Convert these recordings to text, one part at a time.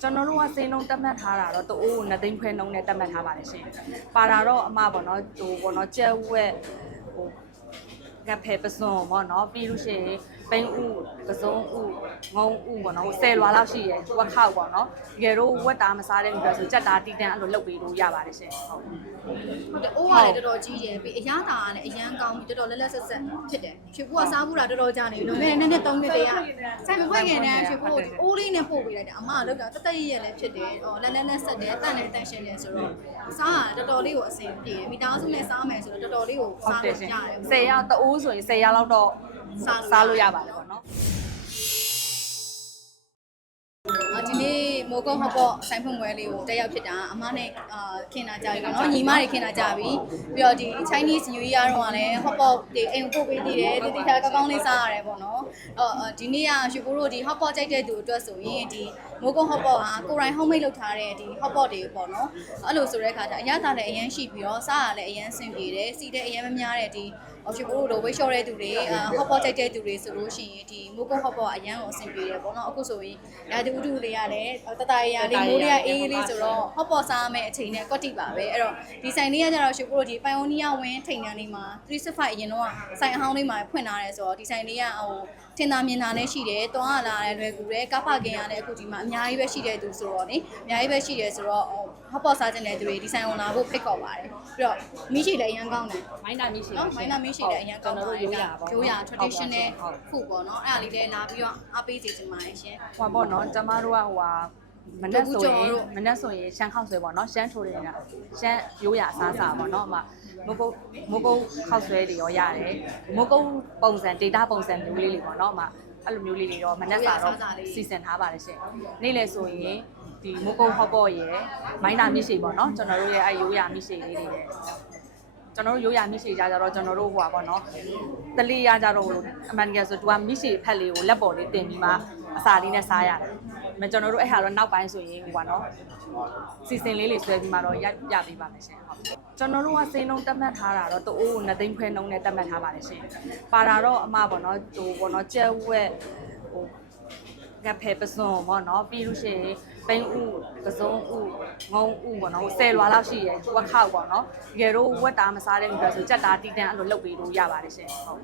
ကျွန်တော်တို့ကစိန်လုံးတက်မှတ်ထားတာတော့တူအိုးကိုနှစ်သိန်းခွဲနှုံးနဲ့တက်မှတ်ထားပါတယ်ရှင်ပါတာတော့အမပေါ့နော်ဟိုပေါ့နော်ကြက်ဝက်ဟိုကဖဲပစွန်ပေါ့နော်ပြီးလို့ရှိရင်ပိန်းဥပစုံဥငုံဥပေါ့နော်10လွာလောက်ရှိရယ်ဝက်ခောက်ပေါ့နော်တကယ်တော့ဝက်တာမစားတဲ့လူတွေဆိုကြက်တာတီတန်းအဲ့လိုလုပ်ပေးလို့ရပါတယ်ရှင်ဟုတ်ဟုတ်တယ်အိုးကလည်းတော်တော်ကြီးတယ်ပြီးအရသာကလည်းအရန်ကောင်းပြီးတော်တော်လက်လက်ဆက်ဆက်ဖြစ်တယ်ရွှေပူကစားဘူးတာတော်တော်ကြာနေပြီလို့နည်းနည်းသုံးနှစ်တည်းကဆိုင်မဖွင့်ခင်တည်းရွှေပူအိုးလေးနဲ့ပို့ပေးလိုက်တယ်အမကလောက်တာတသက်ရရလည်းဖြစ်တယ်ဟောလက်လက်နဲ့ဆက်တယ်တန်နဲ့တန်ရှင်တယ်ဆိုတော့စားကတော်တော်လေးကိုအဆင်ပြေတယ်မိသားစုနဲ့စားမယ်ဆိုတော့တော်တော်လေးကိုဟုတ်စားတယ်လို့ရှင်ရတယ်10ရောက်တအိုးဆိုရင်10ရောက်လောက်တော့ စားလို့စားလို့ရပါတယ်ပေါ့နော်အာဒီနေ့မိုးကုတ်ဟော့ပေါ့ဆိုင်ဖွင့်ပွဲလေးကိုတက်ရောက်ဖြစ်တာအမနဲ့အာခင်တာကြပြီပေါ့နော်ညီမတွေခင်တာကြပြီပြီးတော့ဒီ Chinese New Year တော့ကလည်းဟော့ပေါ့ဒီအိမ်ကိုပို့ပေးသေးတယ်တတိထားကောင်းကောင်းလေးစားရတယ်ပေါ့နော်အော်အော်ဒီနေ့ကရွှေဘိုးတို့ဒီဟော့ပေါ့ကြိုက်တဲ့သူအတွက်ဆိုရင်ဒီမိုးကုတ်ဟော့ပေါ့ဟာကိုရိုင်း homemade လုပ်ထားတဲ့ဒီဟော့ပေါ့တွေပေါ့နော်အဲ့လိုဆိုတဲ့အခါကျအရသာလည်းအရန်ရှိပြီးတော့စားရလည်းအရန်ဆင်ပြေတယ်စီတဲ့အရန်မများတဲ့ဒီ အော်ရွှေဘိုးတို့လိုဝိတ်လျှော့တဲ့သူတွေအာဟော့ပေါ့ကြိုက်တဲ့သူတွေဆိုလို့ရှိရင်ဒီမိုးကုတ်ဟော့ပေါ့အရန်ကိုအဆင်ပြေတယ်ပေါ့နော်အခုဆိုရင်ရာသီဥတုလေးရတယ်တတရရလေးမိုးလေးကအေးအေးလေးဆိုတော့ဟော့ပေါ်စားမယ်အချိန်နဲ့ကွက်တိပါပဲအဲ့တော့ဒီဆိုင်လေးကကျတော့ရှုပ်ကိုတို့ဒီပိုင်အိုနီးယားဝင်းထိန်တန်းလေးမှာ365အရင်တော့ဆိုင်အဟောင်းလေးမှာဖွင့်ထားတယ်ဆိုတော့ဒီဆိုင်လေးကဟိုထင်သာမြင်သာလည်းရှိတယ်တွားလာတယ်လွယ်ကူတယ်ကပ်ပါကင်ရလည်းအခုဒီမှာအများကြီးပဲရှိတဲ့သူဆိုတော့နိအများကြီးပဲရှိတယ်ဆိုတော့ဟော့ပေါ်စားခြင်းတဲ့သူတွေဒီဆိုင်ဝင်လာဖို့ဖိတ်ခေါ်ပါတယ်ပြီးတော့မိရှိလည်းအရင်ကောင်းတယ်မိုင်းတာမရှိနော်မိုင်းနာမင်းရှိတယ်အရင်ကောင်းကျွန်တော်တို့ရိုးရာပေါ့ရိုးရာ traditional ဟုတ် food ပေါ့နော်အဲ့ဒါလေးလည်းလာပြီးတော့အားပေးစီချင်ပါတယ်ရှင်ဟိုပေါ့နော်ကျမတို့ကဟိုဟာမနက်ဆိုရင်တို့မနက်ဆိုရင်ရှမ်းခောက်ဆွဲပေါ့နော်ရှမ်းထိုးတွေကရှမ်းရိုးရအစားအစာပေါ့နော်အမမိုးကုတ်မိုးကုတ်ခောက်ဆွဲတွေရောရတယ်မိုးကုတ်ပုံစံ data ပုံစံမျိုးလေးတွေပေါ့နော်အမအဲ့လိုမျိုးလေးတွေတော့မနက်စာတော့စီစဉ်ထားပါတယ်ရှင်နေ့လယ်ဆိုရင်ဒီမိုးကုတ်ဟော့ပေါ့ရယ်မိုင်းနာမြစ်ရှိပေါ့နော်ကျွန်တော်တို့ရဲ့အဲရိုးရမြစ်ရှိလေးတွေလည်း ကျွန်တော်တို့ရိုးရမြစ်ရှိကြကြတော့ကျွန်တော်တို့ဟိုပါပေါ့နော်တလေးရကြတော့လို့အမှန်တကယ်ဆိုသူကမြစ်ရှိဖက်လေးကိုလက်ပေါ်လေးတင်ပြီးမှအစာလေးနဲ့စားရတယ်။မကျွန်တော်တို့အဲ့ဟာတော့နောက်ပိုင်းဆိုရင်ဟိုပါနော်စီစဉ်လေးလေးဆွဲပြီးမှတော့ရရပေးပါမယ်ရှင်ဟုတ်။ကျွန်တော်တို့ကစိန်လုံးတက်မှတ်ထားတာတော့တူအိုးကိုနှစ်သိန်းခွဲနှုံးနဲ့တက်မှတ်ထားပါတယ်ရှင်။ပါတာတော့အမပေါ့နော်ဟိုပေါ့နော်ကြက်ဝက်ဟိုကဖဲပစွန်ပေါ့နော်ပြီးလို့ရှိရင် ပိန်းဥပစုံဥငုံဥပေါ့နော်10လွာလောက်ရှိရယ်ဝက်ခောက်ပေါ့နော်တကယ်တော့ဝက်တာမစားတဲ့လူတွေဆိုကြက်တာတီတန်းအဲ့လိုလုပ်ပေးလို့ရပါတယ်ရှင်ဟုတ်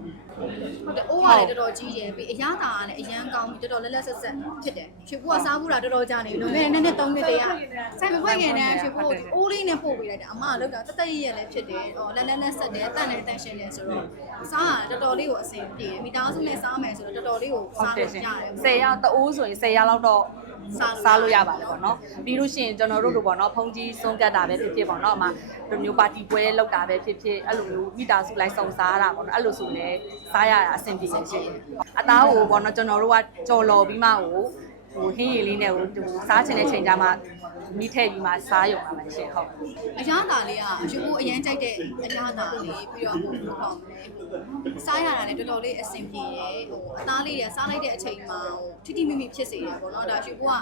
ဟုတ်တယ်အိုးကလည်းတော်တော်ကြီးတယ်ပြီးအရသာကလည်းအရန်ကောင်းပြီးတော်တော်လက်လက်ဆက်ဆက်ဖြစ်တယ်ရွှေပူကစားဘူးတာတော်တော်ကြာနေပြီလို့နည်းနည်းသုံးနှစ်တည်းကဆိုင်မဖွင့်ခင်တည်းရွှေပူအိုးလေးနဲ့ပို့ပေးလိုက်တယ်အမကလောက်တာတသက်ရရလည်းဖြစ်တယ်ဟောလက်လက်နဲ့ဆက်တယ်တန်နဲ့တန်ရှင်တယ်ဆိုတော့စားကတော်တော်လေးကိုအဆင်ပြေမိသားစုနဲ့စားမယ်ဆိုတော့တော်တော်လေးကိုဟုတ်စားတယ်လို့ရှင်ရတယ်10ရောက်တအိုးဆိုရင်10ရောက်လောက်တော့ စားလို့စားလို့ရပါတယ်ပေါ့နော်ပြီးလို့ရှိရင်ကျွန်တော်တို့လိုပေါ့နော်ဖုန်ကြီးဆုံးကတ်တာပဲဖြစ်ဖြစ်ပေါ့နော်အမဒီမျိုးပါတီပွဲလောက်တာပဲဖြစ်ဖြစ်အဲ့လိုမျိုးမိသားစုလိုက်စုံစားတာပေါ့နော်အဲ့လိုဆိုလဲစားရတာအဆင်ပြေတယ်ရှင်အသားကိုပေါ့နော်ကျွန်တော်တို့ကကြော်လော်ပြီးမှဟိုဟိုဟင်းရည်လေးနဲ့ဟိုစားချင်တဲ့ချိန်ကြမှာ မိထည့်ပြီးမှစားရုံပါမယ်ရှင်ဟုတ်အရသာလေးကရွှေပူအရန်ကြိုက်တဲ့အရသာလေးပြီးတော့ဟိုဘယ်လိုပေါ့မလဲစားရတာလည်းတော်တော်လေးအဆင်ပြေတယ်ဟိုအသားလေးတွေစားလိုက်တဲ့အချိန်မှာဟိုထိထိမိမိဖြစ်စေတယ်ပေါ့နော်ဒါရွှေပူက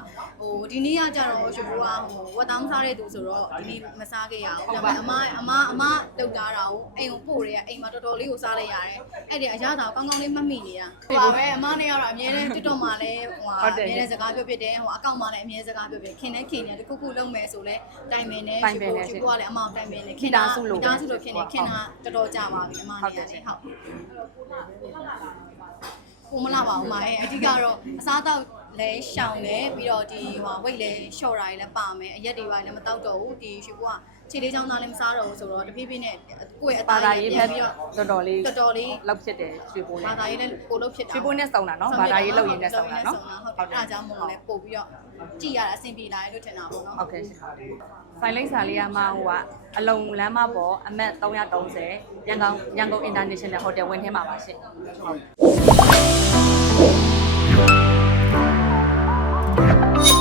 ဟိုဒီနေ့ကကြတော့ရွှေပူကဟိုဝက်တောင်းစားတဲ့သူဆိုတော့ဒီနေ့မစားခဲ့ရဘူးဒါပေမဲ့အမအမအမတုတ်တာတာကိုအိမ်ကိုပို့ရဲအိမ်မှာတော်တော်လေးကိုစားလိုက်ရတယ်အဲ့ဒီအရသာကိုကောင်းကောင်းလေးမှတ်မိနေတာဟိုပါပဲအမနဲ့ကတော့အမြဲတမ်း TikTok မှာလည်းဟိုဟာအမြဲတမ်းစကားပြောပြတယ်ဟိုအကောင့်မှာလည်းအမြဲစကားပြောပြခင်နဲ့ခင်နဲ့တခုခုလုံးမယ်ဆိုလဲတိုင်ပင်နဲ့ရွှေပူရွှေပူကလည်းအမောင်တိုင်ပင်နဲ့ခင်တာမိသားစုလိုဖြစ်နေခင်တာတော်တော်ကြာပါပြီအမနဲ့လည်းဟုတ်ကိုမလာပါဘူးမရဲ့အဓိကတော့အစားတော့လဲရှောင်တယ်ပြီးတော့ဒီဟိုဝိတ်လဲလျှော့တာတွေလည်းပါမယ်အရက်တွေပါလည်းမတောက်တော့ဘူးဒီရွှေပူက ခြေလေးချောင်းသားလည်းမစားတော့ဘူးဆိုတော့တဖြည်းဖြည်းနဲ့ကိုယ့်ရဲ့အပါသားတာလေးရေးပြဖန်က်ပြီးတော့တော်တော်လေးတော်တော်လေးလောက်ဖြစ်တယ်ရွှေပိုးဘာနဲ့သာရေးလည်းပို့လို့ဖြစ်တာရွှေပိုးနဲ့စုံတာနော်ဘာသာရေးလောက်ရင်းနဲ့စုံတာနော်ဟုတ်တယ်အဲ့ဒါကြောင့်မို့လို့လည်းပို့ပြီးတော့ကြည်ရတာအဆင်ပြေလာတယ်လို့ထင်တာပေါ့နော် ဟုတ်ကဲ့ရှင်ဆိုင်လိပ်စာလေးကမှဟိုကအလုံလမ်းမပေါ်အမတ်330ရန်ကုန်ရန်ကုန် International Hotel ဝင်ထဲမှာပါရှင်ဟုတ်